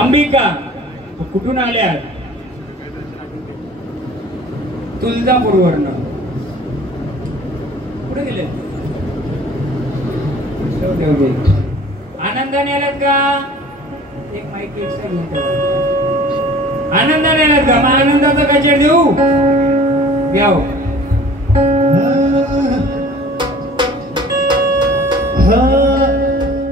अंबिका कुठून आल्या? तुळजापूरवरनं. कुठे गेले? आनंदाने आलात का? एक माहिती आनंदाने आलात का? मग आनंदाचा कचेर देऊ द्या.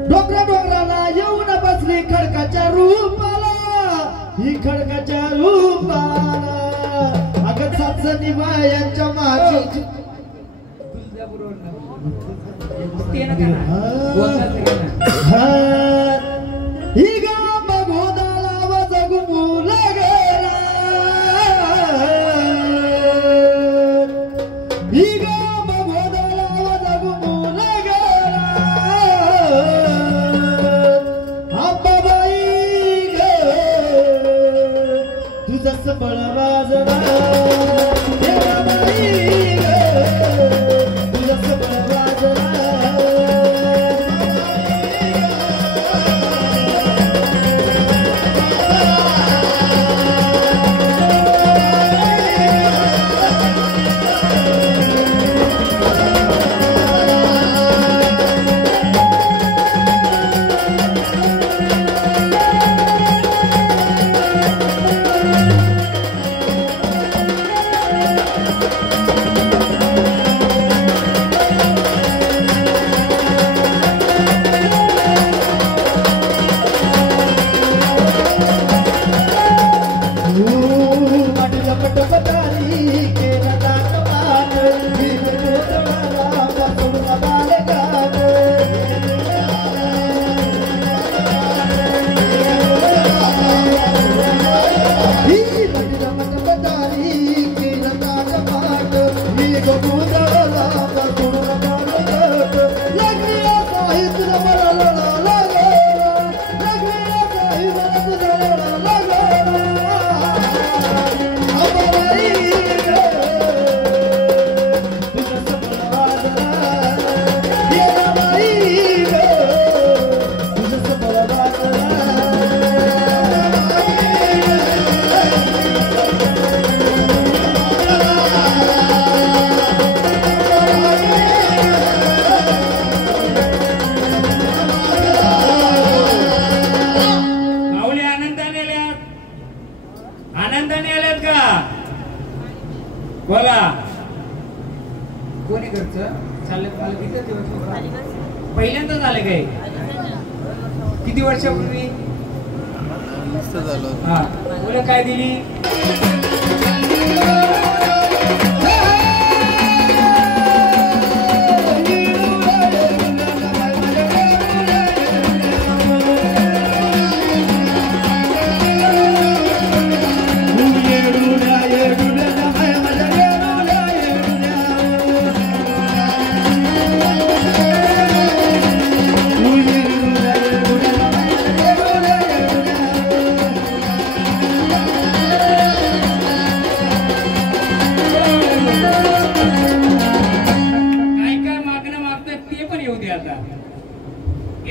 डोंगराला येऊन बसली खडकाच्या रूपाला, ही खडकाच्या रूपाला अगं सासनी बायांच्या माझी ही गा बघोदाला वजगू लागेला, ही गा बघोदाला वजगू लागेला. आंबाबाई ग तुझं सबळ वाजला, देवाबाई ग तुझं सबळ वाजला. आनंदाने आल्यात का? बोला. कोणी करतं चाललं? मला किती दिवस पहिल्यांदाच आलं काय? किती वर्षापूर्वी? हा बोला. काय दिली?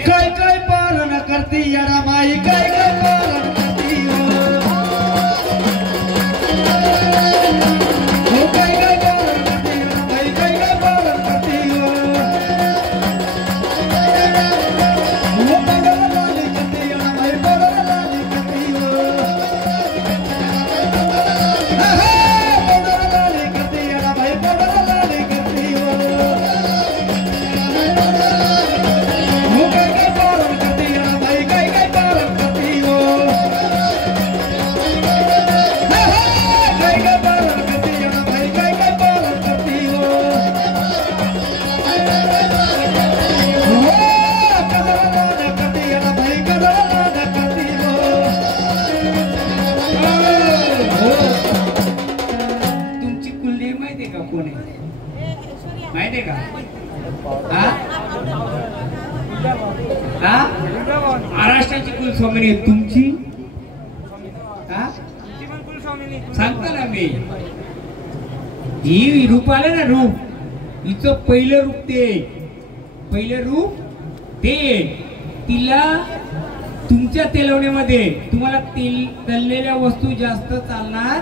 काय काय पालन करती येडा माई, काय काय पालन करती हो, काय काय पालन करती येडा माई, काय काय पालन करती हो. पगड लाली करती येडा माई, पगड लाली करती हो. पगड लाली करती येडा माई, पगड लाली करती हो. माहिती का? महाराष्ट्राची कुलस्वामिनी तुमची सांगतो ना मी. ही रूप आलं ना, रूप हिचं पहिलं रूप ते, पहिलं रूप ते. तिला तुमच्या तेलवण्यामध्ये तुम्हाला तळलेल्या वस्तू जास्त चालणार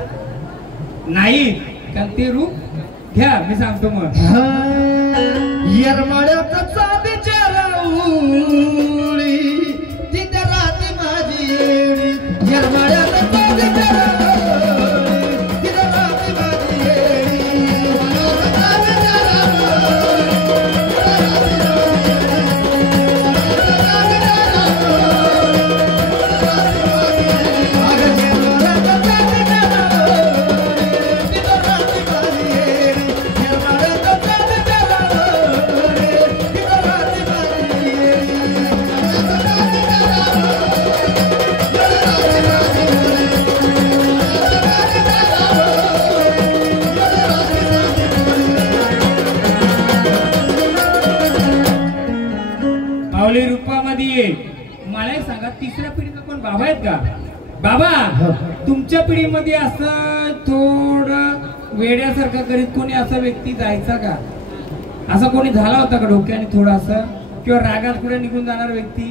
नाहीत, कारण ते रूप घ्या. मी सांगतो मग येरमाळ्यात चांदीच्या राऊळी तिथे राहते माझी येडी. येरमाळ्यात चांदीच्या राऊळी तिथे राहते माझी येडी. माऊली रूपामध्ये मला एक सांगा, तिसऱ्या पिढीचा कोण बाबा आहेत का? बाबा, तुमच्या पिढीमध्ये असं थोडं वेड्यासारखं करीत कोणी असा व्यक्ती जायचा का? असा कोणी झाला होता का डोक्याने थोडं असं, किंवा रागात पुढे निघून जाणार व्यक्ती?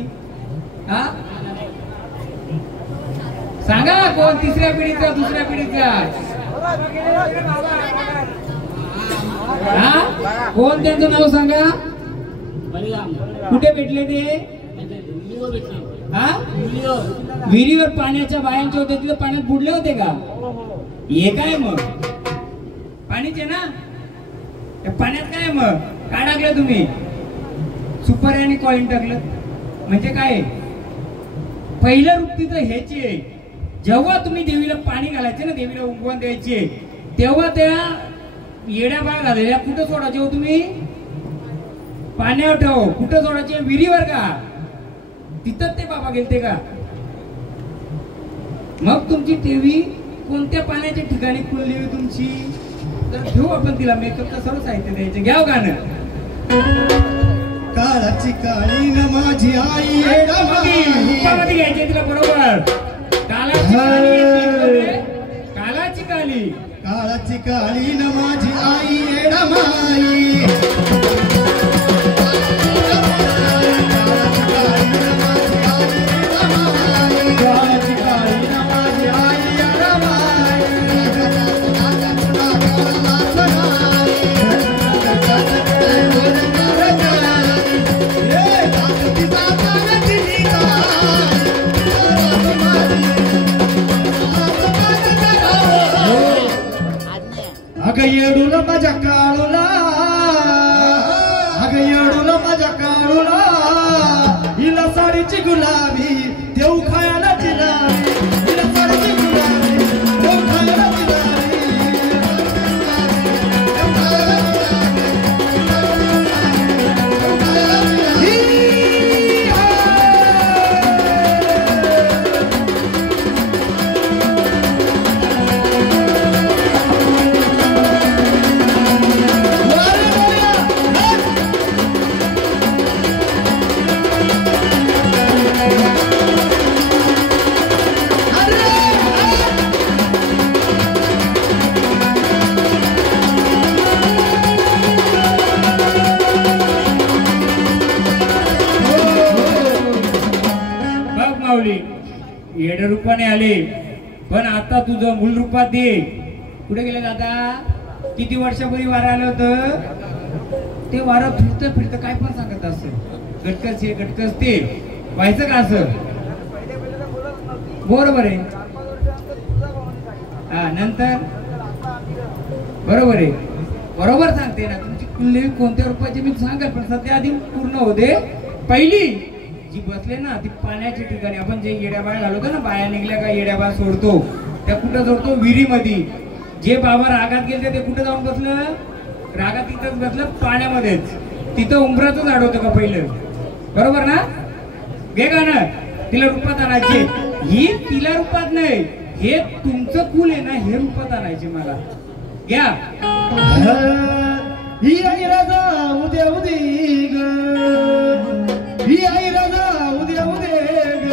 हा सांगा, कोण तिसऱ्या पिढीचा, दुसऱ्या पिढीचा? हा कोण, त्यांचं नाव सांगा. कुठे भेटले ते? हा विहिरीवर पाण्याच्या बायांचे होते, तिथे पाण्यात बुडले होते का? हे काय मग पाणीचे ना, त्या पाण्यात काय मग काय टाकलं तुम्ही? सुपारी आणि कॉईन टाकलं म्हणजे काय? पहिलं रूप तिचं ह्याची आहे. जेव्हा तुम्ही देवीला पाणी घालायचे ना, देवीला उगवण द्यायचे, तेव्हा त्या येड्या बाळ घालेल्या कुठं सोडायचे हो तुम्ही? पाण्यावर ठेव. कुठं सोडायचे? विहिरीवर का? तिथं ते बाबा गेलते का? मग तुमची टीव्ही कोणत्या पाण्याच्या ठिकाणी खुलली तुमची? तर घेऊ आपण तिला मेकअपचं सर्व साहित्य द्यायचं. घ्याव गाणं. काळाची काळी न माझी आई रूपामध्ये घ्यायची तिला बरोबर. कालाची काली, काळाची काळी न माझी आई येडा माई. अगं येडूला माझ्या काळूला, अगं येडूला माझ्या काळूला, हिला साडीची गुलाबी देऊ खायला जिलाबी. हिला साडीची गुलाबी देऊ खायला येड रूपाने आले, पण आता तुझं मूल रूपात दे. कुठे गेले दादा? किती वर्षापूर्वी वारं आलं होतं? ते वारं फिरतं फिरतं काय पण सांगत असं, गटकस हे गटकस ते व्हायचं का असं? बरोबर आहे. हा नंतर बरोबर आहे, बरोबर सांगते ना. तुमची कुलदेवी कोणत्या रूपाची मी सांगेल, पण सध्या आधी पूर्ण होते. पहिली जी बसले ना ती पाण्याच्या ठिकाणी, आपण जे येड्याबाळ घालवतो ना, बाया निघल्या का येड्याबाळ सोडतो, त्या कुठं सोडतो? विहिरीमध्ये. जे बाबा रागात गेले ते कुठं जाऊन बसलं? रागात तिथंच बसलं, पाण्यामध्येच. तिथं उंबराचं झाड होतं का पहिलं? बरोबर ना? घे का ना, तिला रूपात आणायचे. ही तिला रूपात नाही, हे तुमचं कुल आहे ना, हे रूपात आणायचे मला. घ्या. ही आई राजा उद्या उदी ग, ही आई राजा उद्या उदे ग,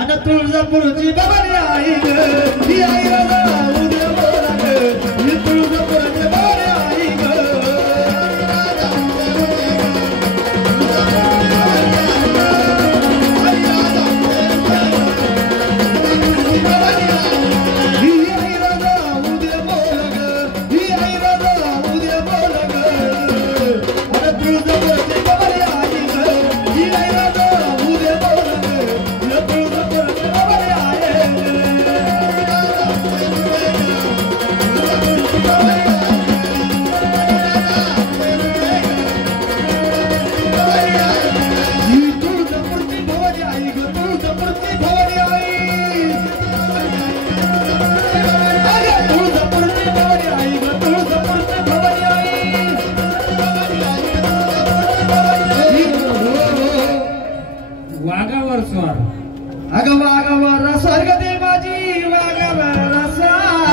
आणि तुळजापूरची बाबारी आई ग. ही आई राजा उद्या बोला ग, ही तुळजापूरची बाबारी आई ग. आई राजा तुळजापूरची भवानी आई अरे तुळजापूरची भवानी आई ग तुळजापूरची भवानी आई वाघावर स्वार अगं वाघावर स्वर्ग दे माझी वाघावर स्वार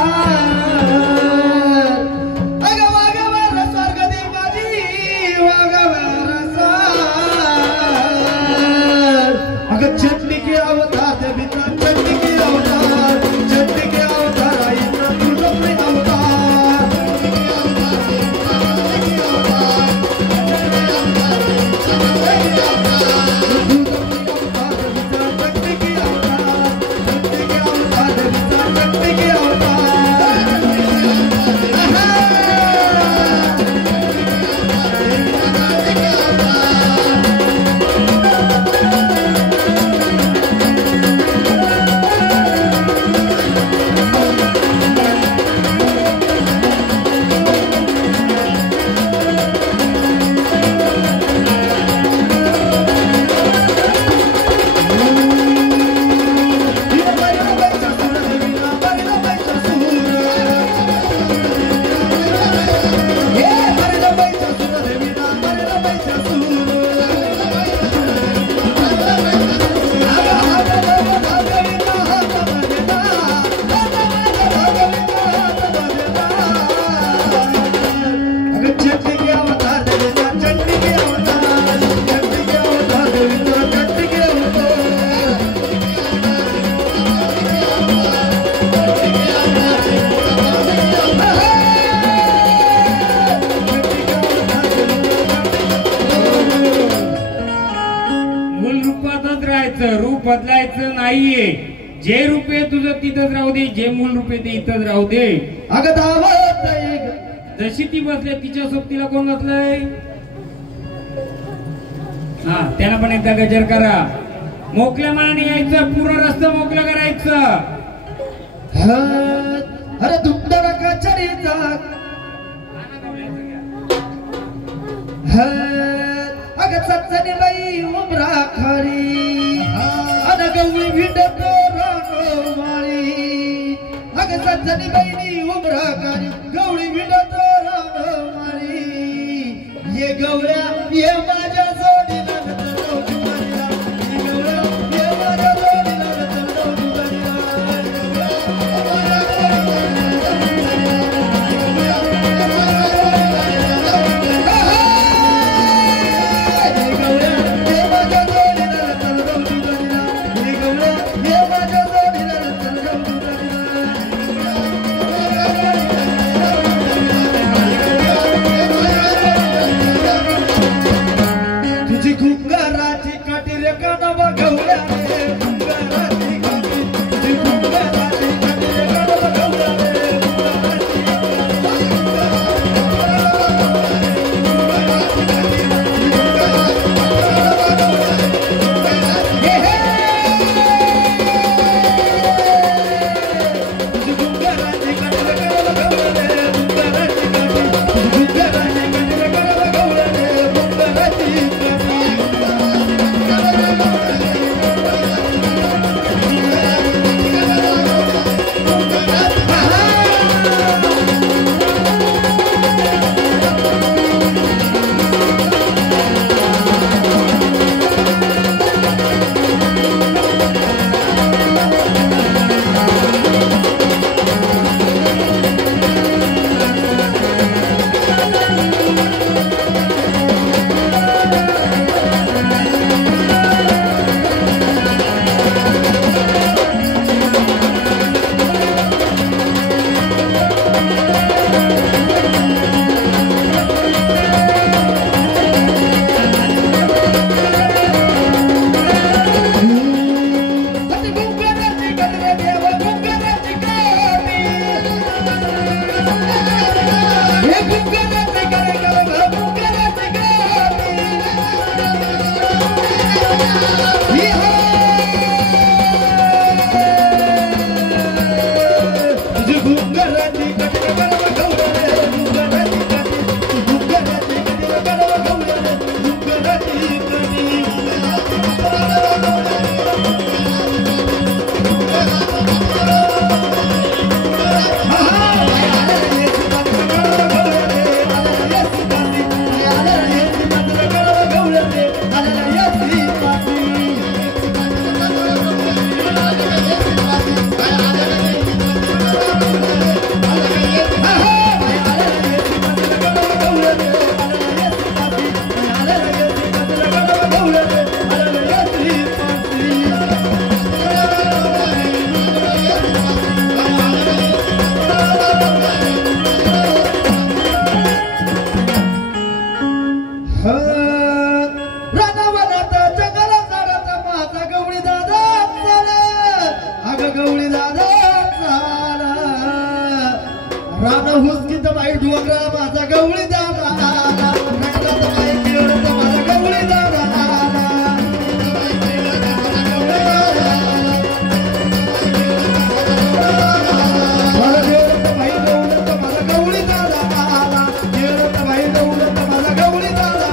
अगं वाघावर स्वर्ग दे माझी वाघावर स्वार अगं चटणी के अवतार देवीचा चटणी के अवतार चटणी के अवतार आईचा तुळजापुरी अवतार रूप बदलायचं नाहीये जे रूप आहे तुझं तिथंच राहू दे जे मूल रूप आहे ते इथंच राहू दे अगं धावत जशी ती बसले तिच्या सोबतीला कोण बसलंय हा त्याला पण एकदा गजर करा मोकल्या मनाने यायचं पूर्ण रस्ता मोकळं करायचं अरे दुपदरा कचरीचा अगं सत्सनी बाई उमरा खरी अन गवळी भिडतो रानोमाळी अगं सत्सनी बाईनी उमरा खरी गवळी भिडतो रानोमाळी ये गवळ्या ये माझ्या जोडीला गवळ्या ये गवळ्या ये माझ्या जोडीला रान हुसकीत बाई डोंगरा माझा गवळी दादा रंगात बाई खेळत माझा गवळी दादा मला खेळत बाई दौलत माझा गवळी दादा खेळत बाई दौलत माझा गवळी दादा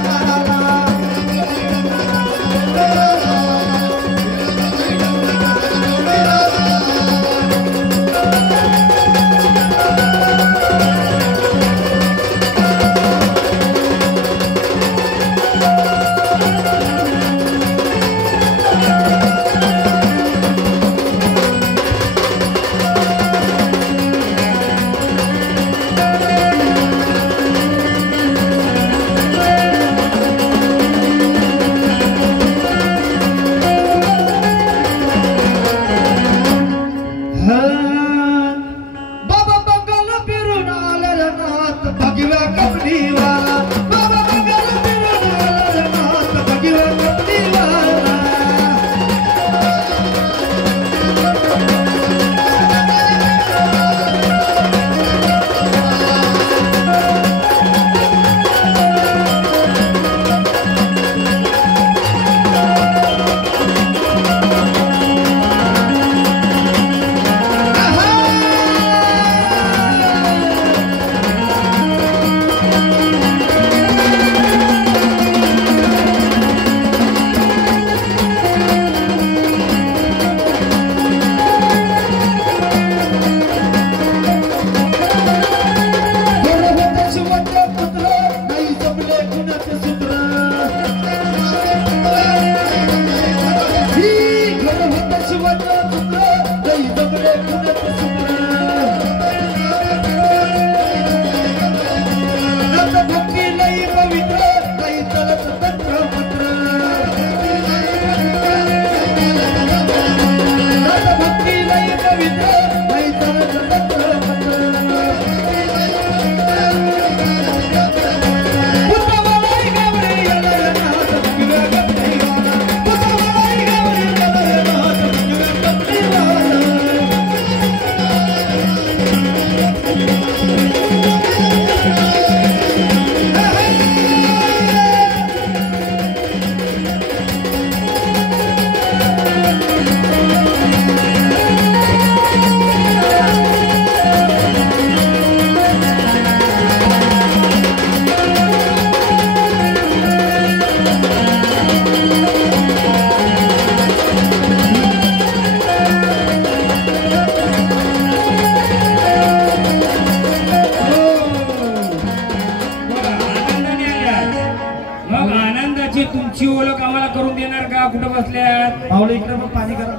तुमची ओळख आम्हाला करून देणार का? कुठं बसल्यात? पावलं इकडे मग पाणी करा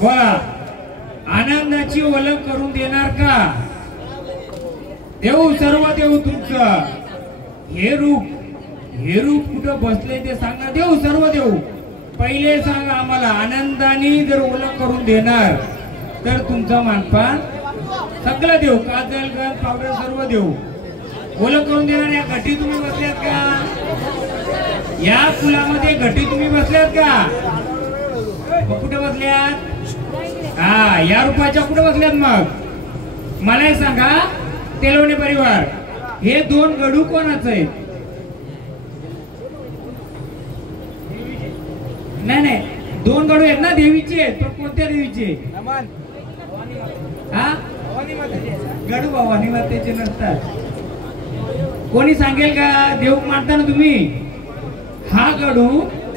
बोला. आनंदाची ओळख करून देणार का? देऊ सर्व देऊ तुमचं. हे रूप कुठं बसले ते सांगा. देऊ सर्व देऊ. पहिले सांगा आम्हाला. आनंदाने जर ओळख करून देणार तर तुमचं मानपान सगळं देऊ. काजल गण पावडर सर्व देऊ. ओळख करून देणार. या घटी तुम्ही बसल्यात का? या फुलामध्ये घटी तुम्ही बसल्यात का? कुठे बसल्यात? हा, या रूपाच्या कुठे बसल्यात? मग मला सांगा. तेलवणे परिवार हे दोन गडू कोणाचं आहे? नाही दोन गडू आहेत ना देवीचे. तर कोणत्या देवीचे? हा, गडू भवानी मातेचे नसतात. कोणी सांगेल का? देव मानताना तुम्ही हा गडू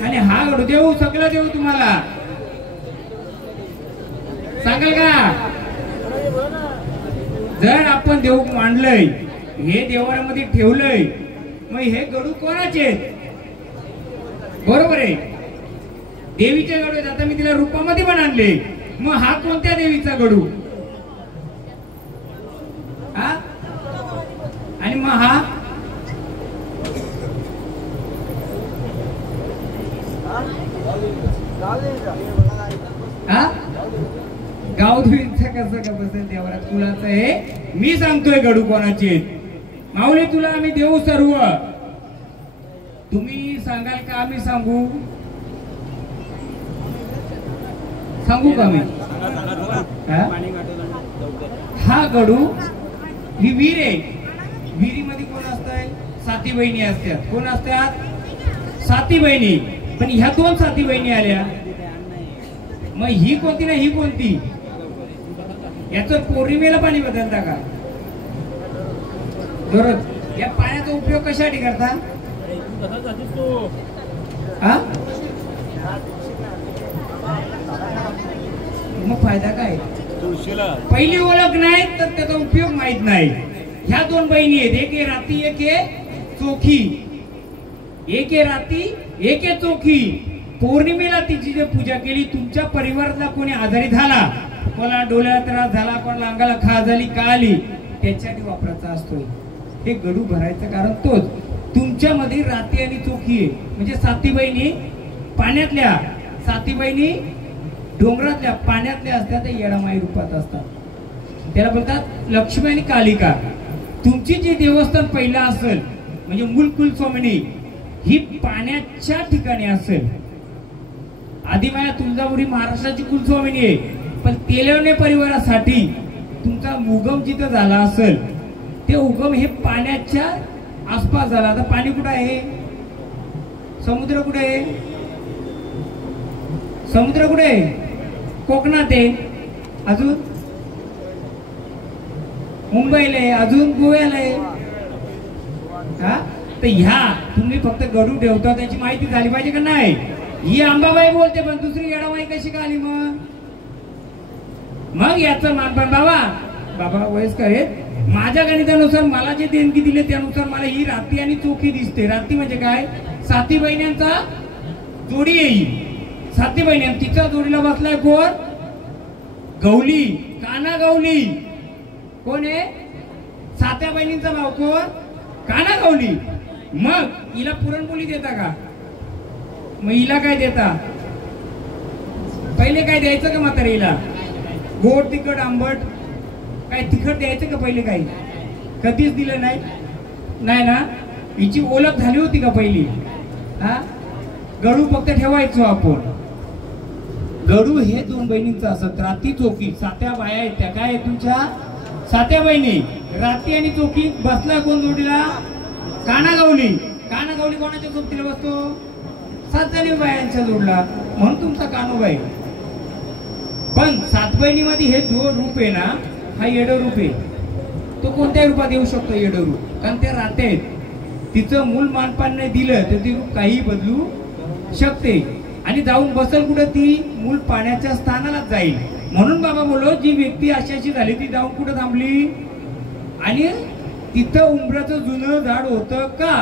आणि हा गडू देऊ सगळं देऊ तुम्हाला सांगाल का? जर आपण देव मांडलंय हे देवाऱ्यामध्ये ठेवलंय मग हे गडू कोणाचे? बरोबर आहे. देवीचे गडू आहेत. आता मी तिला रूपामध्ये पण आणले. मग हा कोणत्या देवीचा गडू? हा, आणि मग हा गावदेवींचा कसं का बसेल देवरात कुलाचं आहे? मी सांगतोय गडू कोणाचे. माऊली तुला आम्ही देऊ सर्व. तुम्ही सांगाल का आम्ही सांगू? सांगू का मी? हा गडू ही विहीर आहे. विहिरीमध्ये कोण असतंय? साती बहिणी असतात. कोण असतात? साती बहिणी. पण ह्या दोन साती बहिणी आल्या, मग ही कोणती ना ही कोणती? याचं पौर्णिमेला पाणी बदलता का? बरोबर. या पाण्याचा उपयोग कशासाठी करता? हा? मग फायदा काय? पहिली ओळख नाही तर त्याचा उपयोग माहित नाही. ह्या दोन बहिणी आहेत, एक आहे राती, एक आहे चोखी. एक आहे राती, एक आहे चोखी. पौर्णिमेला तिची जे पूजा केली, तुमच्या परिवारातला कोणी आजारी झाला, कोणाला डोळ्याला त्रास झाला, कोणाला अंगाला खा झाली, का आली, त्याच्यासाठी वापरायचा असतोय. हे गडू भरायचं कारण तोच. तुमच्यामध्ये राती आणि चोखी आहे, म्हणजे साती बहिणी पाण्यातल्या, साती बहिणी डोंगरातल्या पाण्यातल्या असतात, त्या येडामाई रूपात असतात. त्याला बोलतात लक्ष्मी आणि कालिका. तुमची जी देवस्थान पहिला असेल म्हणजे मूल कुलस्वामिनी, ही पाण्याच्या ठिकाणी असेल. आदिमाया तुळजापुरी महाराष्ट्राची कुलस्वामिनी आहे, पण तेलवणे परिवारासाठी तुमचा उगम जिथं झाला असेल, ते उगम हे पाण्याच्या आसपास झाला. आता पाणी कुठं आहे? समुद्र कुठे आहे? समुद्र कुठे आहे? कोकणात आहे. अजून मुंबईला आहे, अजून गोव्याला आहे. हा, तर ह्या तुम्ही फक्त गडू ठेवता, त्याची माहिती झाली पाहिजे का नाही? ही अंबाबाई बोलते, पण दुसरी येडाबाई कशी का आली? मग याचं मानपण बाबा वयस्कर आहेत. माझ्या गणितानुसार मला जे देणगी दिले त्यानुसार मला ही राती आणि चोखी दिसते. राती म्हणजे काय? साती बहिण्यांचा जोडी येईल. साती बहिणी, तिच्या जोडीला बसलाय कोण? गौली, काना गौली. कोण आहे? सात्या बहिणींचा भाव कोण? काना गौली. मग हिला पुरणपोळी देता का? मग हिला काय देता? पहिले काय द्यायचं का म्हातारीला? गोड तिखट आंबट काय तिखट द्यायचं का पहिले? काही कधीच दिलं नाही. नाही ना? हिची ओळख झाली होती का पहिली? हा, गडू फक्त ठेवायचो आपण. गडू हे दोन बहिणींचं असत. राती चोखी, सात्या बाया आहेत त्या. काय तुमच्या सात्या बहिणी? राती आणि चोखी. बसला कोण जोडीला? काना गौली. काना गौली कोणाच्या सोबतीला बसतो? सात जणी बायांच्या जोडला, म्हणून तुमचा कानूबाई. पण सात बहिणीमध्ये हे जो रूप आहे ना, हा येड रूप आहे. तो कोणत्याही रूपात येऊ शकतो येड रूप, कारण ते राहते. तिचं मूल मानपान नाही दिलं तर ती रूप काही बदलू शकते. आणि जाऊन बसल कुठं? ती मूल पाण्याच्या स्थानालाच जाईल. म्हणून बाबा बोलो, जी व्यक्ती अशी झाली ती जाऊन कुठं थांबली? आणि तिथं उंबराचं जुनं झाड होतं का?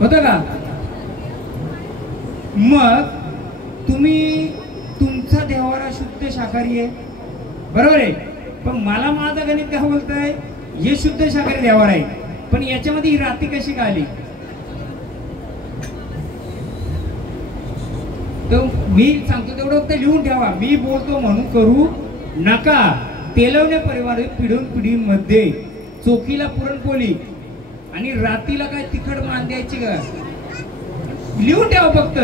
होतं का? मग तुम्ही तुमचा देवारा शुद्ध शाकाहारी आहे, बरोबर आहे. पण मला माझं गणित काय बोलतंय? हे शुद्ध शाकाहारी देवारा आहे, पण याच्यामध्ये ही राती कशी का आली? तर मी सांगतो तेवढं फक्त लिहून ठेवा. मी बोलतो म्हणून करू नका. तेलवणे परिवार पिढून पिढीमध्ये चोखीला पुरणपोळी आणि रातीला काय तिखट मान द्यायची का? लिहून ठेवा, फक्त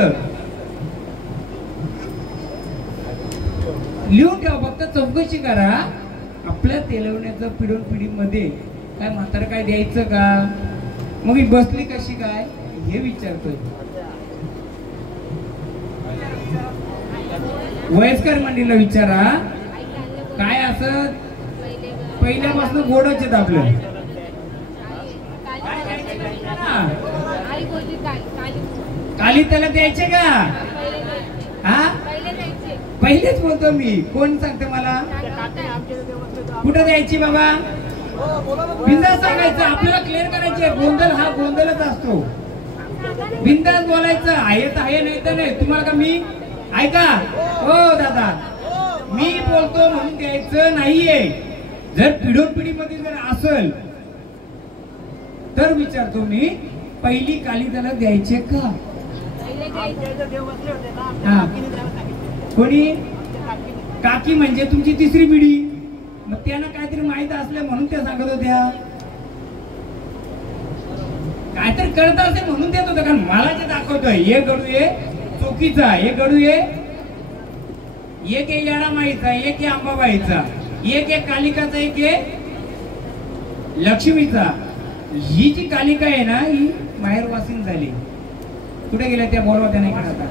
लिहून ठेवा. फक्त चौकशी करा. आपल्या तेलवण्याचं पिढून पिढीमध्ये काय म्हातारं काय द्यायचं का? मग ही बसली कशी काय हे विचारतोय. वयस्कर मंडळीला विचारा, काय असं पहिल्यापासून गोडच आहेत आपलं. काली त्याला द्यायचे का? हा, पहिलेच बोलतो मी. कोण सांगते मला? कुठं द्यायची बाबा? बिंदास सांगायचं, आपल्याला क्लिअर करायचे. गोंधळ हा गोंधळच असतो. बिंदास बोलायचं, आहे तर आहे, नाही तर नाही. तुम्हाला का मी ऐका हो दादा, मी बोलतो म्हणून द्यायचं नाहीये. जर पिढोन पिढीमध्ये जर असेल तर विचारतो मी, पहिली काली त्याला द्यायचे का? हा, कोणी? काकी म्हणजे तुमची तिसरी पिढी. मग त्यांना काहीतरी माहित असलं म्हणून त्या सांगत होत्या. काहीतरी कळत असेल म्हणून देत होतं. कारण मला जे दाखवतोय, हे गडू आहे चोकीचा, हे गडू आहे, एक आहे येडामाईचा, एक आहे अंबाबाईचा. एक एक कालिकाचा एक एक लक्ष्मीचा. ही जी कालिका आहे ना ही माहेरवासीन झाली. कुठे गेल्या त्या बोलवा त्या नाही आता.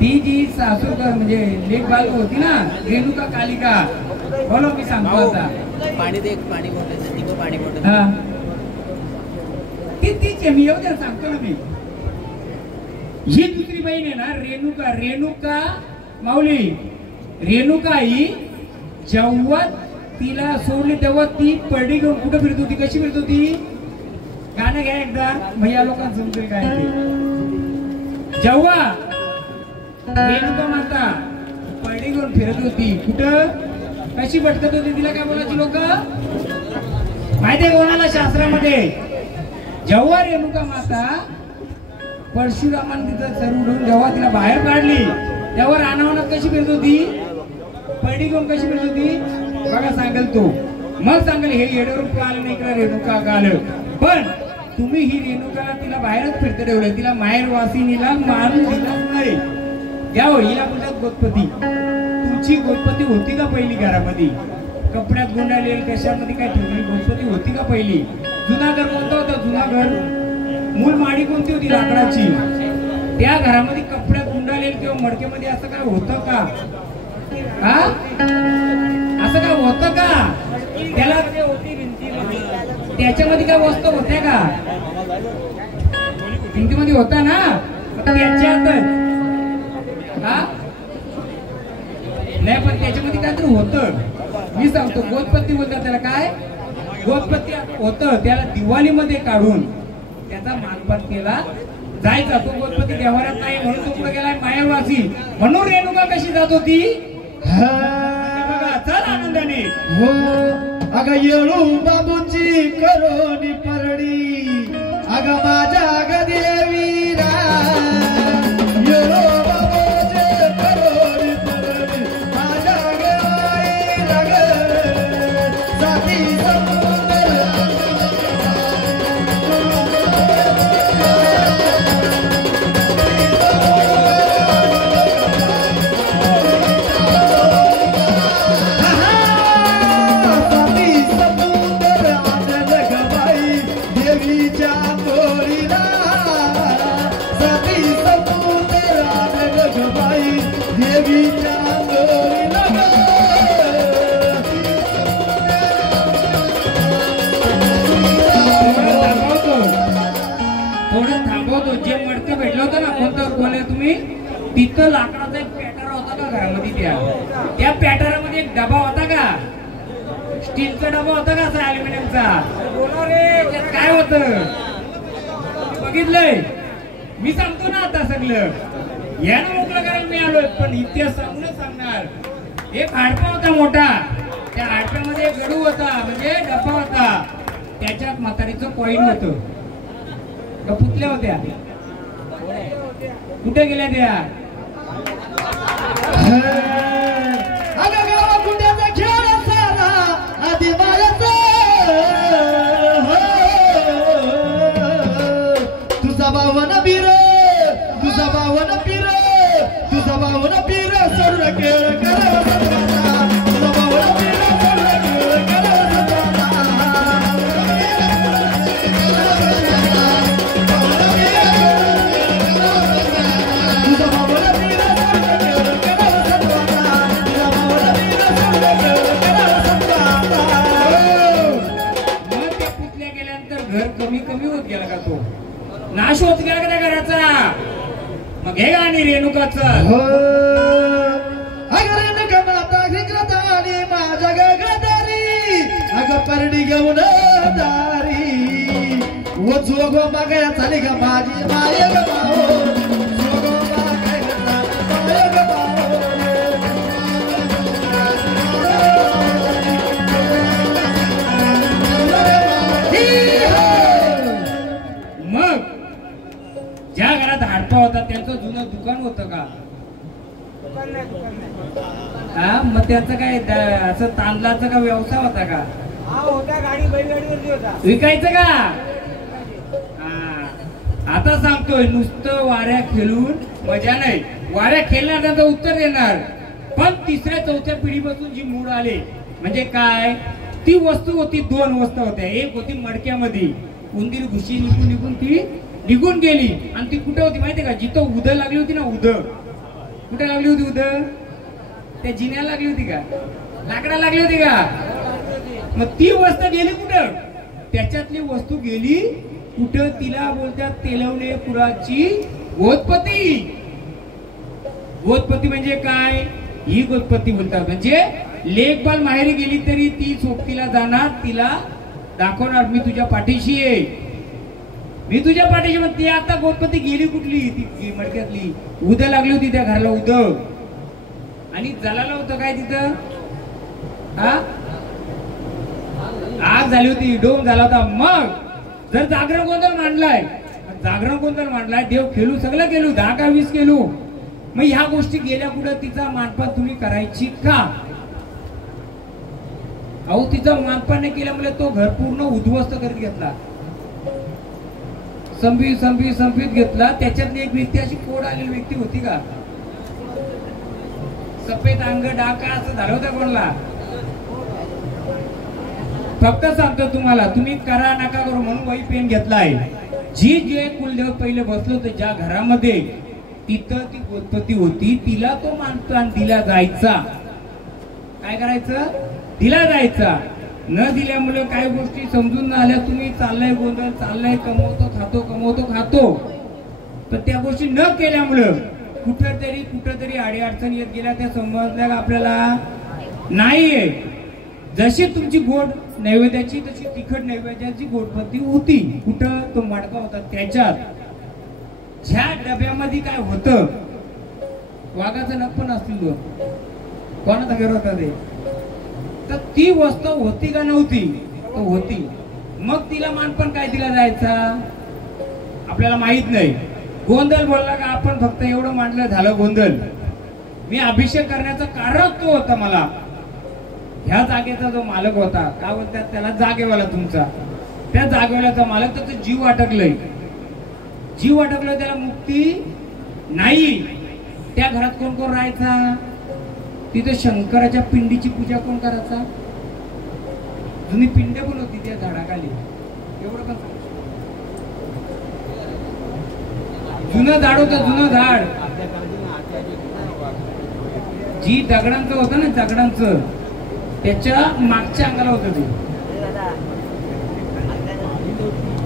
ती जी सासूकर म्हणजे लेख बाल होती ना रेणुका कालिका. बोलो मी सांगतो आता. पाणी दे पाणी बॉटल पाणी बॉटल. हा तीच मी येऊ द्या सांगतो ना मी. ही दुसरी बहीण आहे ना रेणुका. रेणुका माऊली रेणुका ही जेव्हा तिला सोडली तेव्हा ती पडली घेऊन कुठं फिरत होती कशी फिरत होती. गाणं घ्या एकदा भैया लोकांना समजेल काय ते. जेव्हा रेणुका माता पडली घेऊन फिरत होती कुठं कशी भटकत होती तिला काय बोलायची लोक माहितीये कोणाला शास्त्रामध्ये. जेव्हा रेणुका माता परशुरामाने तिथं सर उडवून जेव्हा तिला बाहेर काढली तेव्हा रानावनात कशी फिरत होती पडी घेऊन कशी फिरत होती बघा सांगेल तो. मग सांगेल हे येडरूप आलं नाही का रेणुका आलं. पण तुम्ही ही रेणुकाला तिला बाहेरच फिरत ठेवलं. तिला माहेर वासिनीला मारून दिलाच नाही. द्या हो हिला बोलतात गोतपती. तुमची गोतपती होती का पहिली घरामध्ये कपड्यात गुंडाळलेली कशामध्ये काय ठेवली गोतपती होती का पहिली. जुना घर कोणता होता जुना घर मूळ माडी कोणती होती लाकडाची. त्या घरामध्ये कपड्यात गुंडाळलेली किंवा मडकेमध्ये असं काय होतं का. हा असं काय होतं का. त्याला त्याच्यामध्ये काय वस्तू होत्या का भिंतीमध्ये होता ना त्याच्यातच. हा नाही पण त्याच्यामध्ये काहीतरी होतं. मी सांगतो गोतपत्ती बोलतात त्याला काय गोतपत्ती होतं. त्याला दिवाळीमध्ये काढून त्याचा मानपान केला जायचा. तो गोतपत्ती देवाऱ्यात नाही म्हणून तो पुढे गेलाय माहेरवासी. म्हणून रेणुका कशी जात होती चल आनंदाने. हो अग येळू बाबूची करोनी परडी अग माझ्या ग देवीरा. येळू बाबूची करोनी परडी माझ्या ग आईला ग. साथी समुद्र तिथं लाकडाचा एक पॅटारा होता का घरामध्ये. त्या पॅटारामध्ये एक डबा होता का स्टीलचा डबा होता का असा अल्युमिनियमचा. काय होत बघितलंय मी सांगतो ना आता सगळं यानं मोकळं करायला मी आलोय. पण इतिहास सांगूनच सांगणार. एक हाडपा होता मोठा. त्या हाडप्यामध्ये एक गडू होता म्हणजे डब्बा होता. त्याच्यात म्हातारीचं कॉईन होतं. पुतल्या होत्या कुठे गेल्या त्या. अगं गावा कुठ्याचा खेळ सारा आधी बाळाचा. तुझा बावन पीर तुझा बावन पीर तुझा बावन पीर सोड खेळ करा. तुझा बावन पीर सोड खेळ करा. कमी कमी होत गेला का तो नाश होत गेला का त्या घराचा. मग हे गाणी रेणुकाच. अग रेणुका माता घिग्रतारी माझ्या गगदारी अग परडी घेऊन दारी. वो जोगो मागया चाली ग माझी माय ग माओ. जोगो मागया माय ग माओ. मग ज्या घरात हाडपा होता त्यांचं जुनं दुकान होतं का. हा मग त्याचं काय असं तांदळाचा का व्यवसाय होता का. गाडी बैलगाडीवरती होता विकायचं का. आता सांगतोय नुसतं वाऱ्या खेळून मजा नाही. वाऱ्या खेळणार त्याचं उत्तर देणार पण तिसऱ्या चौथ्या पिढीपासून जी मूळ आले म्हणजे काय, ती वस्तू होती, दोन वस्तू होत्या. एक होती मडक्यामध्ये, उंदीर घुशी निघून निघून ती निघून गेली. आणि ती कुठे होती माहितीये का, जिथं उद लागली होती ना, उद कुठे लागली होती, उद त्या जिन्याला लागली होती का, लाकडा लागली होती का, मग ती वस्तू गेली कुठं, त्याच्यातली वस्तू गेली कुठं, तिला बोलतात तेलवणे पुराची गोतपती. गोतपती म्हणजे काय, ही गोतपती बोलतात. म्हणजे लेखबाल माहेरी गेली तरी ती सोबतीला जाणार, तिला दाखवणार मी तुझ्या पाठीशी आहे, मी तुझ्या पाठीशी. पण ती आता गोतपती गेली कुठली, ती मडक्यातली, उद लागली होती त्या घराला, उद. आणि जलाला होतं काय तिथं, हा आग झाली होती, डोम झाला होता. मग जर जागरण गोंधळ मांडलाय, देव खेळू सगळं केलू, 10 का 20 केलू, मग ह्या गोष्टी गेल्या कुठं, तिचा मानपान तुम्ही करायची का. अहो तिचा मानपान नाही केल्यामुळे तो घर पूर्ण उद्ध्वस्त करीत घेतला, संपीत घेतला. त्याच्यातली एक व्यक्ती अशी कोड आलेली व्यक्ती होती का, सफेद अंग डाका असं झालं होतं कोणला. फक्त सांगतो तुम्हाला, तुम्ही करा नका करू म्हणून वही पेन घेतलाय. जे कुलदेव पहिले बसलो होते ज्या घरामध्ये, तिथं ती गोतपती होती, तिला तो मानपान दिला जायचा. काय करायचं, दिला जायचा. न दिल्यामुळे काही गोष्टी समजून न आल्या, तुम्ही चाललाय गोंधळ, चाललाय कमवतो खातो, तर त्या गोष्टी न केल्यामुळं कुठंतरी अडीअडचणी येत गेल्या, त्या समजल्या आपल्याला नाहीये. जशी तुमची गोड नैवेद्याची तशी तिखट नैवेद्याची गोडपत्ती होती. कुठं, तो मडका होता त्याच्यात. ज्या डब्यामध्ये काय होतं, वाघाचं नख पण असतील दोन, कोणाचा घर होता ते, तर ती वस्तू होती का नव्हती, तो होती. मग तिला मानपण काय दिला जायचा आपल्याला माहित नाही. गोंधळ बोलला का आपण फक्त एवढं मांडलं झालं गोंधळ. मी अभिषेक करण्याचं कारण तो होता, मला ह्या जागेचा जो मालक होता, काय बोलतात त्याला, जागेवाला तुमचा, त्या जागेवाल्याचा मालक, त्याचा जीव अटकलंय, त्याला मुक्ती नाही. त्या घरात कोण कोण राहायचा, तिथे शंकराच्या पिंडीची पूजा कोण करायचा, जुनी पिंड पण होती त्या झाडाखाली, एवढं पण जुनं झाड होतं, जुनं झाड, जी दगडांचं होतं ना, दगडांचं, त्याच्या मागच्या अंगाला होतं ते.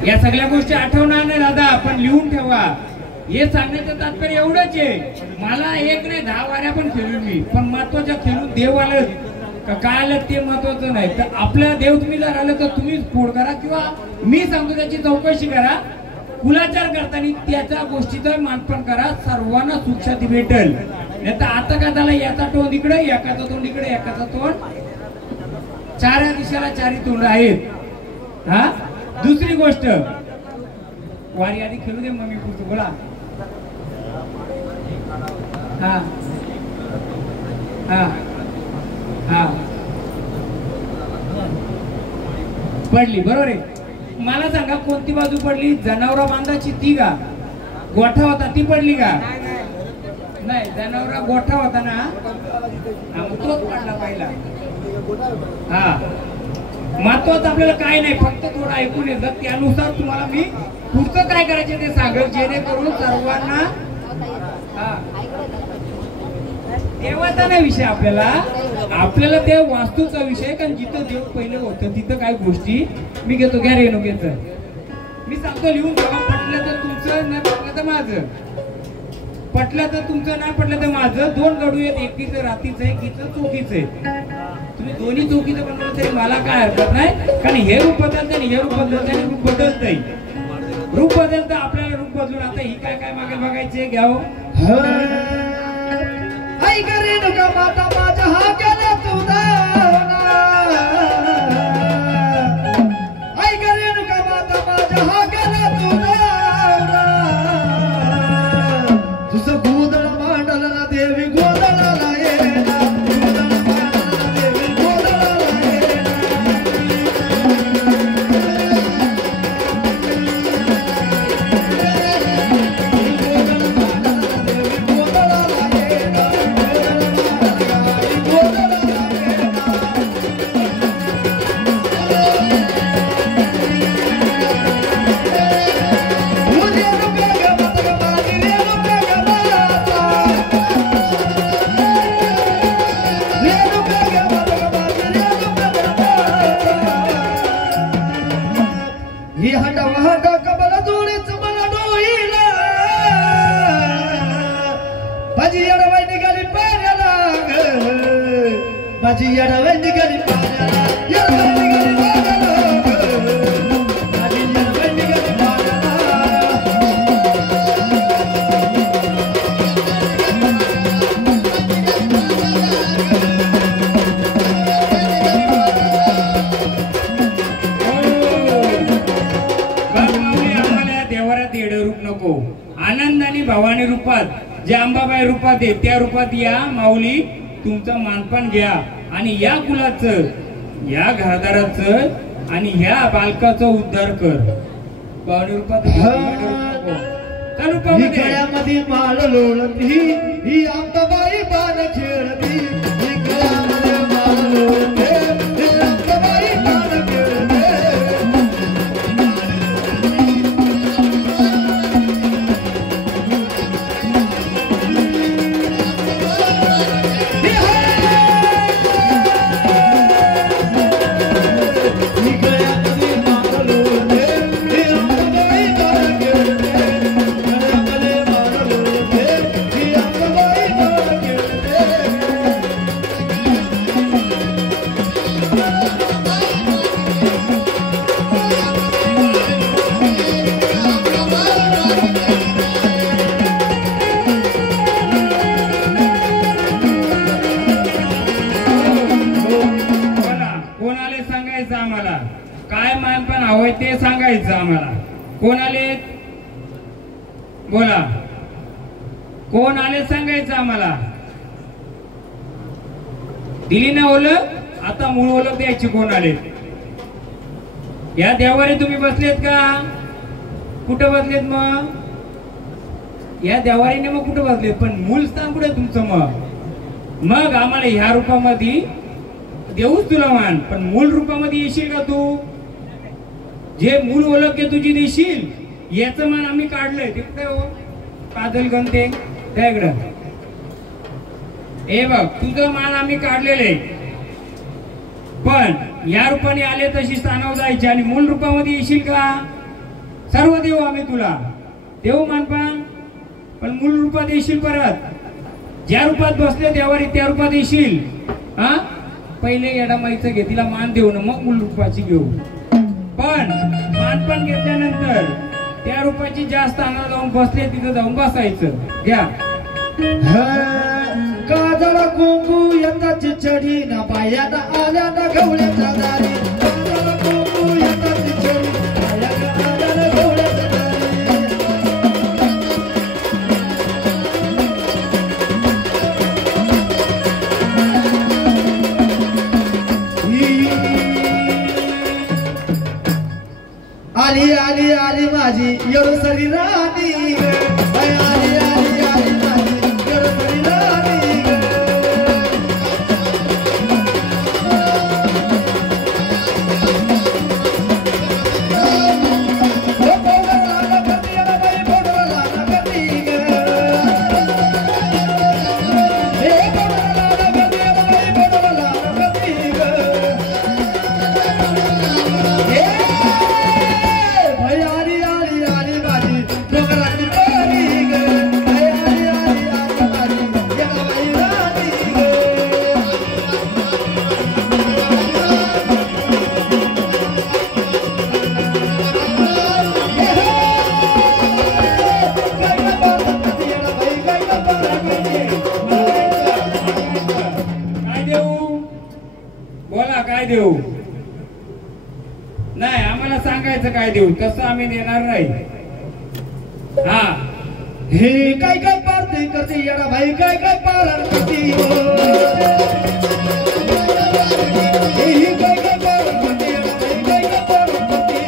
या सगळ्या गोष्टी आठवणार नाही दादा, पण लिहून ठेवा. हे सांगण्याचं तात्पर्य एवढंच आहे, मला एक नाही 10 वाऱ्या पण खेळून मी, पण महत्वाच्या खेळून देव आलं का काय आलं ते महत्वाचं नाही. तर आपला देव तुम्ही जर आलं तर तुम्हीच फोड करा, किंवा मी सांगतो त्याची चौकशी करा. कुलाचार करताना त्याच्या गोष्टीचं मानपण करा, सर्वांना सुख शांती भेटेल. नाही तर आता काय झालं, याचा तोंड इकडे, एकाचा तोंड इकडे, एकाचा तोंड, चार दिशेला चारी तोंड आहेत. हा, दुसरी गोष्ट, वारी आधी खेळू दे मम्मी पुढचं बोला. हा हा हा पडली, बरोबर आहे. मला सांगा कोणती बाजू पडली, जनावरा बांधाची ती का, गोठा होता ती पडली का, नाही जनावरा गोठा होता ना, तोच पडला पहिला. हा, महत्वाचं आपल्याला काय नाही, फक्त थोडं ऐकून येतं, त्यानुसार तुम्हाला मी पुढचं काय करायचं ते सांगेल, जेणेकरून सर्वांना. हा, देवाचा नाही विषय आपल्याला ते वास्तूचा विषय, कारण जिथं देव पहिलं होतं तिथं काय गोष्टी मी घेतो. घ्या रेणुकेचं मी सांगतो, लिहून ठेवा. पटलं तर तुमचं, नाही पटलं तर माझं, पटलं तर तुमचं, नाही पटलं तर माझं. 2 गडू आहेत, एकीचं रातीचं आहे, एकीचं चौकीचं आहे. तुम्ही दोन्ही चौकीचं बनवलं तरी मला काय हरकत नाही, कारण हे रूप बदलतं आणि हे रूप बदलतं आणि रूप बदलत नाही. रूप बदलतं, आपल्याला रूप बदलून आता ही काय मागे बघायचे घ्याव. आई करे नुका माता माझ्या हा केला तुझा, आई करे नुका माता माझ्या हा केला तुझा, तुझं गोंधळ मांडला ना देवी, गोंधळाला येना, गोंधळ मांडला देवी, गोंधळाला येना. गोंधळ मांडला देवी, गोंधळाला माझी येडवाई निघाली पाण्याला माझी येडवाई निघाली पाण्याला येडवाई निघाली पाण्याला माझी येडवाई निघाली पाण्याला आम्हाला देवारात येडं रूप नको आनंदाने भवानी रूपात जे अंबाबाई रूपात आहे त्या रूपात या माऊली तुमचं मानपान घ्या आणि या कुलाचं या घरदाराचं आणि ह्या बालकाचा उद्धार कर भवानी रूपात गळ्यामध्ये माळ लोळती ही अंबाबाई बाण खेळती ही गळ्यामध्ये माळ लोळते ही अंबाबाई बाण खेळते आम्हाला काय मानपान हवंय ते सांगायचं आम्हाला कोण आले बोला कोण आले सांगायचं आम्हाला दिली ना ओळख आता मूळ ओळख द्यायची कोण आले या देवारी तुम्ही बसलेत का कुठं बसलेत मग या देवारीने मग कुठं बसलेत पण मूळ स्थान कुठे तुमचं मग आम्हाला ह्या रूपामध्ये देऊच तुला मान पण मूळ रूपामध्ये येशील का तू जे मूळ ओळख आहे तुझी देशील याचं मान आम्ही काढलंय ते कुठे हो काजल गंते त्याकडं हे बघ तुझं मान आम्ही काढलेले पण या रूपाने आले तशी स्थानावर जायचे आणि मूळ रूपामध्ये येशील का सर्व देऊ आम्ही तुला देऊ मानपान पण मूळ रूपात येशील परत ज्या रूपात बसले त्यावर त्या रूपात येशील हा पहिले येडामाईचं घे तिला मान देऊ ना मग मूळ रूपाची घेऊ पण मानपान घेतल्यानंतर त्या रूपाची ज्या स्थानाला जाऊन बसले तिथं जाऊन बसायचं घ्या काजळा कुंकू येता चिचडी ना पायाला आल्या ना गवळ्याच्या दारी काजळा कुंकू येता चिचडी पायाला आल्या ना गवळ्याच्या आली आली आली माझी येळसरी राणी आली आली आली माझी येळसरी राणी काय देऊ नाही आम्हाला सांगायचं काय देऊ तसं आम्ही देणार नाही हा हे काय काय पारते करते येडा भाई काय काय पारण करते हे काय काय पारण करते येडा भाई काय काय पारण करते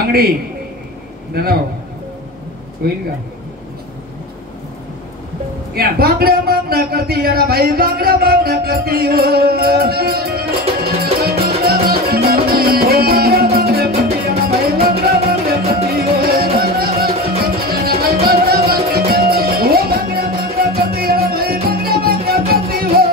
बांगडी दादा होईल का या बांगड्या मागण्या करती येडा भाई बांगड्या मागण्या करती हो बांगड्या मागण्या करती येडा भाई बांगड्या मागण्या करती हो बांगड्या मागण्या करती येडा भाई बांगड्या मागण्या करती हो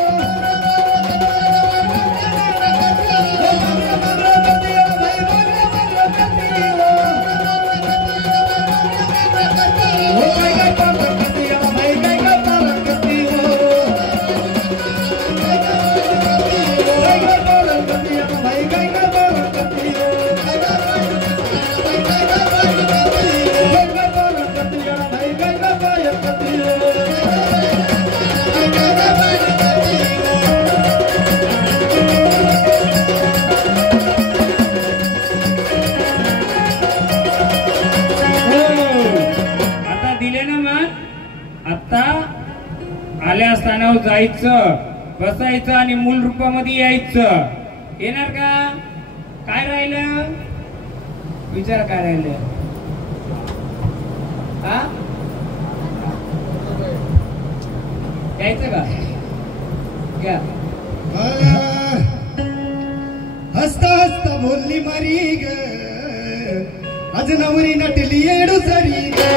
आल्या स्थानावर जायचं बसायचं आणि मूल रूपामध्ये यायचं येणार का काय राहिलं विचार काय राहिलं हा यायचं का क्या हसता हसता बोलली मारी ग आज नवरी नटली येडू सरी ग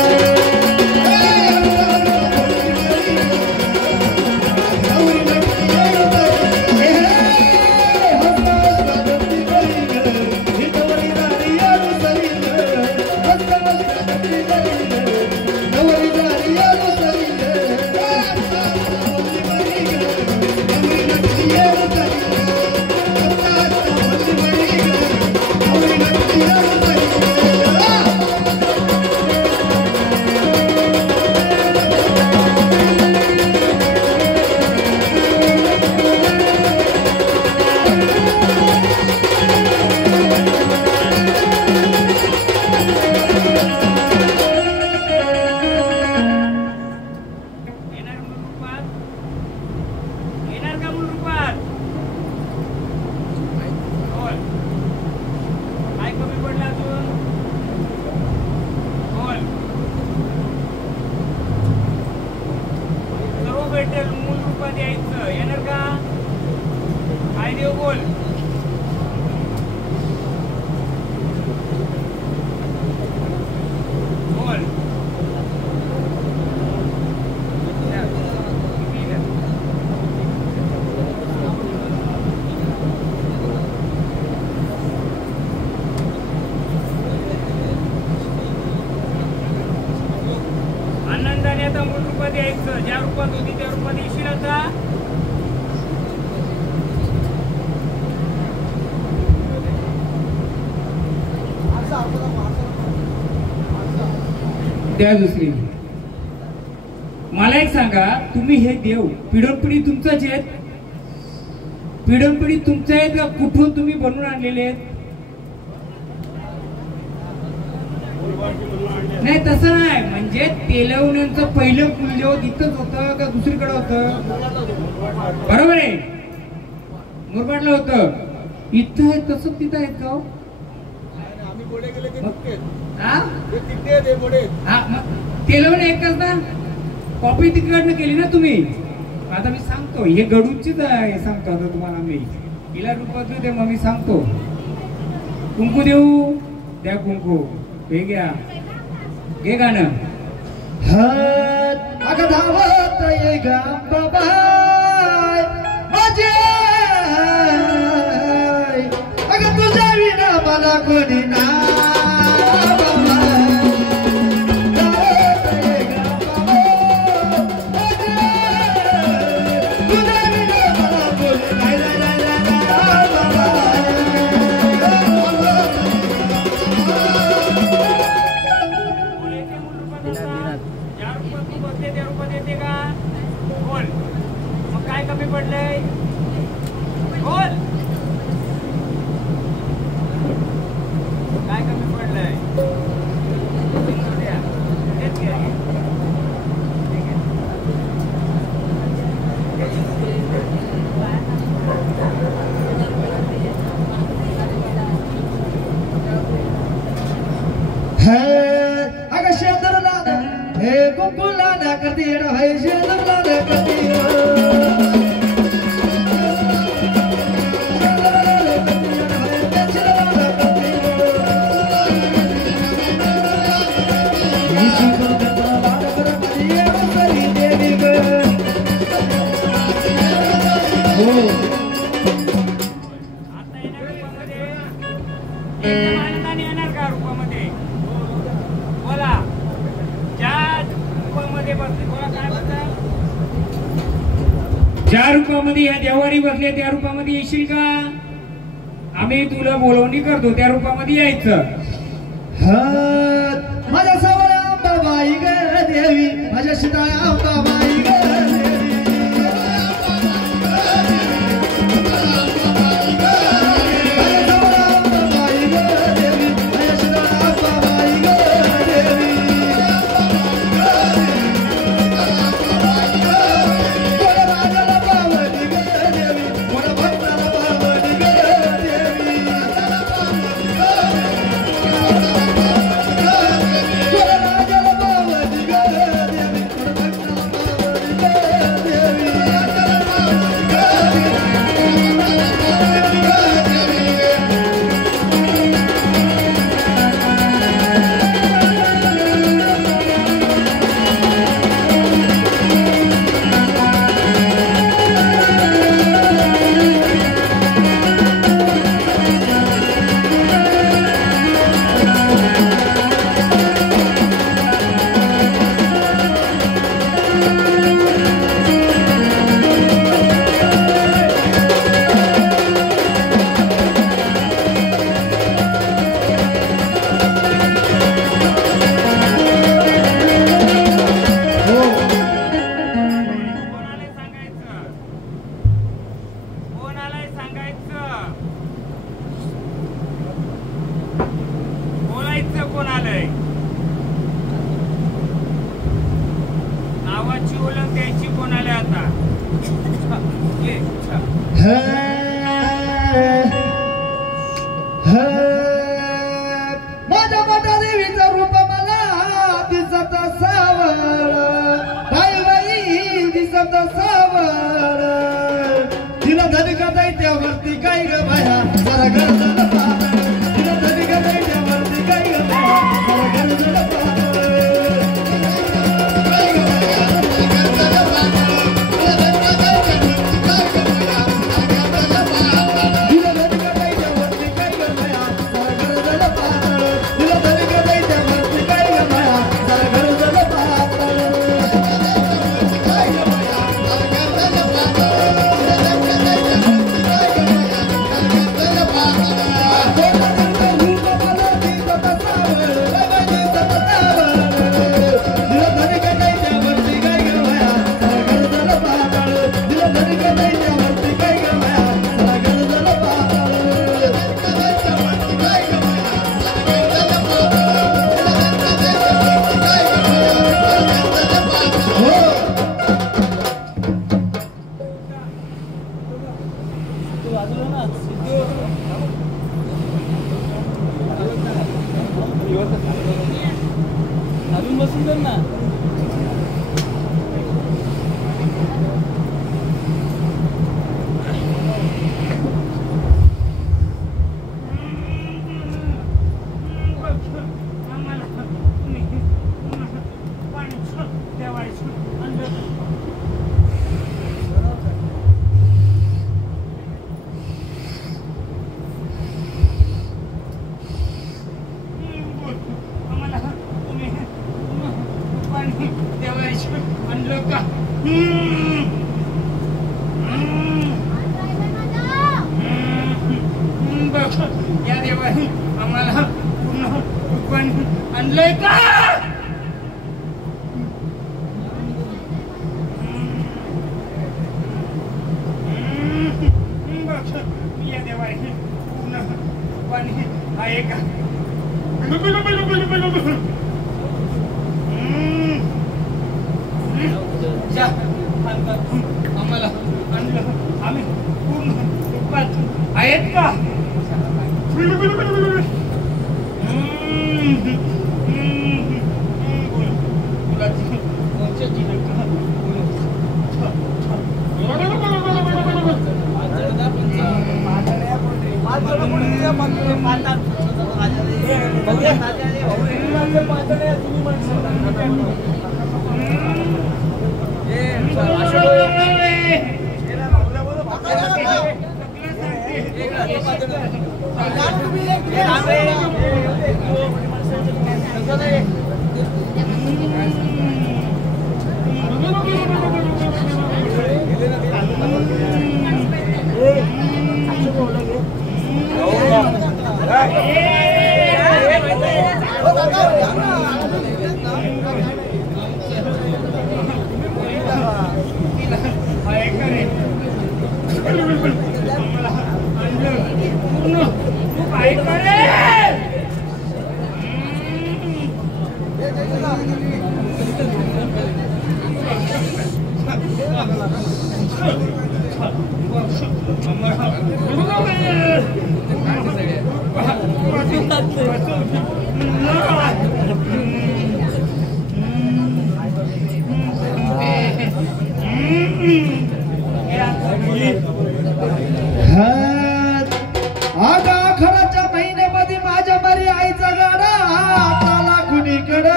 आनंदाने आता मूळ रूपात यायचं ज्या रूपात होती त्या रूपात येशील आता त्या दुसरी मला एक सांगा तुम्ही हे देव पिढोपिढी तुमचंच आहेत पिढोपिढी तुमचे आहेत का कुठून तुम्ही बनवून आणलेले आहेत नाही तसं नाही म्हणजे तेलवण्यांचं पहिलं कुलदेव इथंच होतं का दुसरीकडे होतं बरोबर आहे मुरबाडला होतं इथं आहे तसं तिथं आहेत का तेलवण एकच ना कॉपी तिकडनं केली ना तुम्ही आता मी सांगतो हे गडूचीच आहे सांगतो आता तुम्हाला मी हिला रूपात दे मग मी सांगतो कुंकू देऊ द्या कुंकू हे घ्या घे गाणं अगं धावत ये बाबाय माझे अगं तुझ्या विना मला कोणी ना कुकुला ना करती है शेला ना करती ज्या रूपामध्ये या देवारी बसले त्या रूपामध्ये येशील का? आम्ही तुला बोलवणी करतो त्या रूपामध्ये यायचं. माझ्या सावळ्या बाबाई ग देवी माझ्या शिताळ्या बाबाई ग माझ्या मोठ्या देवीचं रूप मला दिसत सावर बाई दिसत सावर तिला धनिका दैत्यावरती काय ग बाया जरा गरजलं पाहत तिला धनिका दैत्यावरती काय ग बाया जरा गरजलं पाहत या देवानी आम्हाला पूर्ण आणलंय का? या देवानी पूर्ण पाणी आहे का? आम्हाला आणलं आम्ही पूर्ण रूपात आहेत का? तुला आखाडाच्या महिन्यामध्ये माझ्या मरी आईचा गाडा आला कुणीकडं.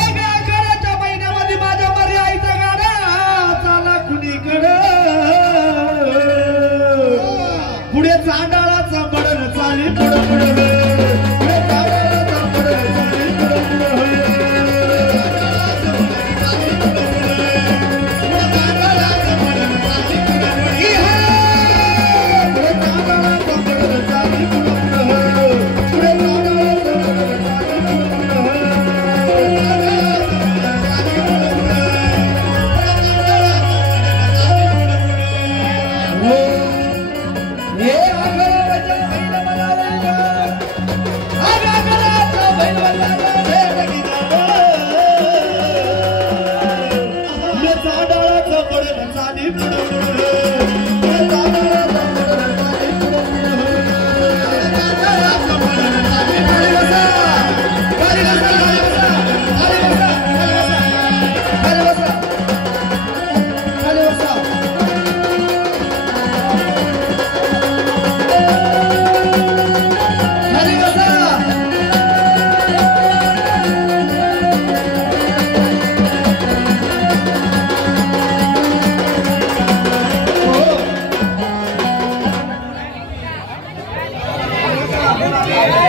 आखाडाच्या महिन्यामध्ये माझ्या मरी आईचा गाडा आला कुणीकडं. पुढे चांडाळाचा बडन चाली पुढं पुढं. पुढे चांडाळाचा बडन चाली पुढं पुढं.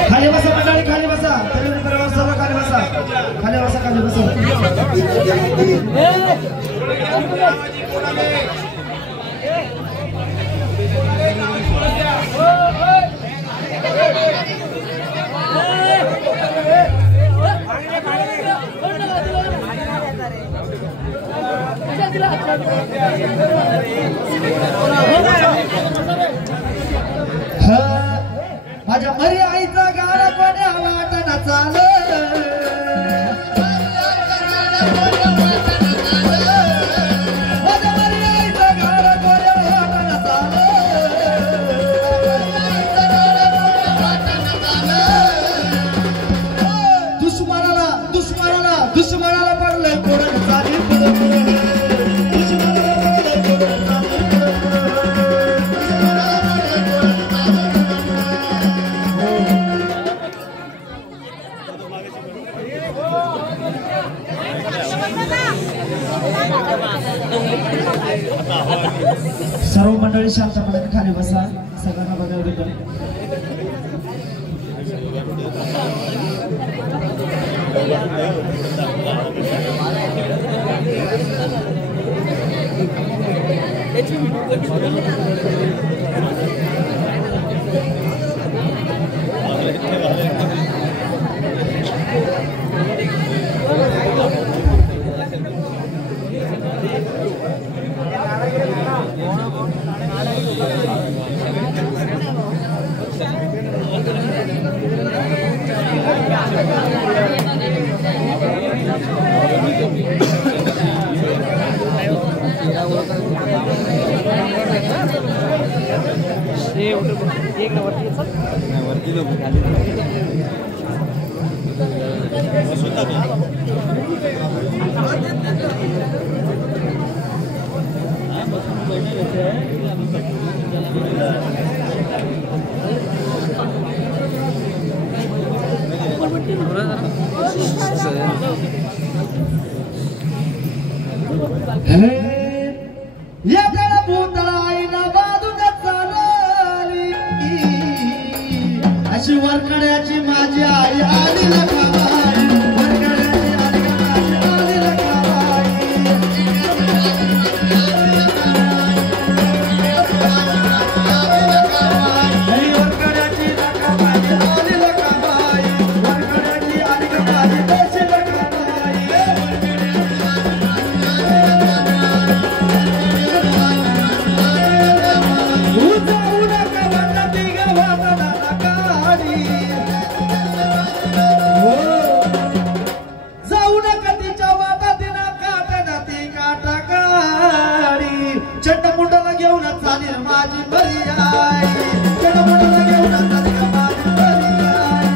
खाली बसा मंडळी, खाली बसा. खाली बसा, खाली बसा, खाली बसा. माझ्या मरी आईचा गाडा कोण्या वाटना चाल. माझ्या मरी आईचा गाडा कोण्या वाटना चाल. दुश्मनाला दुश्मनाला दुश्मनाला पडलंय कोण चाली पुढं पुढं. सर्व मंडळी शांतपणे खाली बसा. सगळ्यांना बघायला भेटेल. या काळा भूतळा आईला बाजून चालली अशी वरकड्याची माझी आई आली लखाबाई वरकड्याची आली माझी आली लखाबाई वरकड्याची लखाबाई आली लखाबाई वरकड्याची आली माझी देशी लखाबाई जाऊ नका तिच्या वादातीना काटना ती काटा काढी चटमुंडाला घेऊन चालेल माझी बरी आई चटमुंडाला घेऊन चालेल माझी बरी आई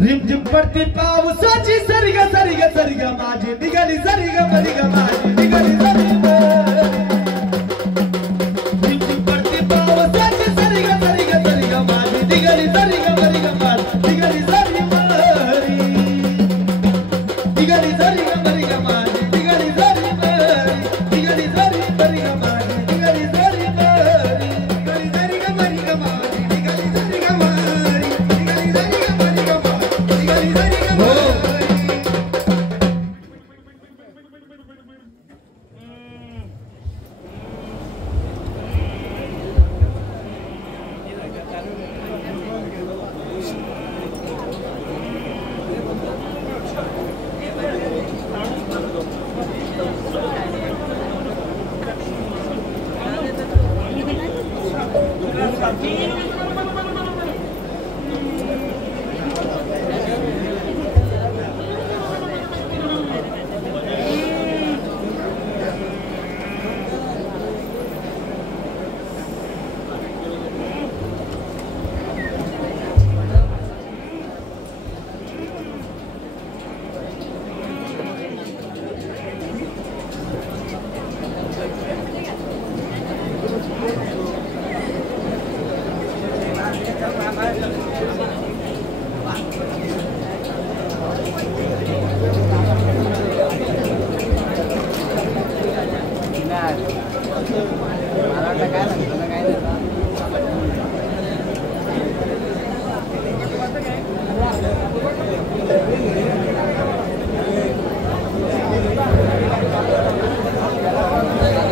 रिमझिम पडती पावसाची सरिग सरिग सरिग माझी निघाली सरिग मरिग माझी निघाली सरिग रिमझिम पडती पावसाची सरिग सरिग सरिग माझी निघाली सरिग मरिग माझी निघाली सरिग मरी निघाली सरिग मरिग माझी निघाली सरिग मरी निघाली सरिग मरिग माझी निघाली सरिग मरी निघाली सरिग मरिग माझी निघाली सरिग मरी निघाली सरिग मरिग माझी निघाली सरिग मरी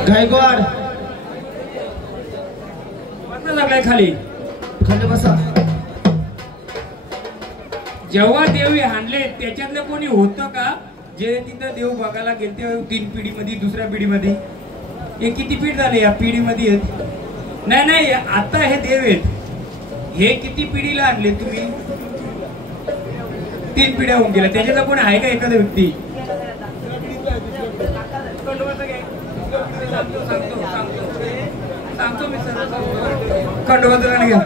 गायकवाड बसा सगळे खाली. खाली बसा. जेव्हा देव हे हाणले त्याच्यातलं कोणी होतं का जे तिथं देव बघायला गेलते 3 पिढीमध्ये दुसऱ्या पिढीमध्ये? हे किती पिढी झाले या पिढीमध्ये आहेत? नाही आता हे देव आहेत. हे किती पिढीला आणले तुम्ही? 3 पिढ्या होऊन गेल्या. त्याच्यातला कोण आहे का एखादा व्यक्ती? सांगतो मी सर. खंडोबाचं गाणं घ्या.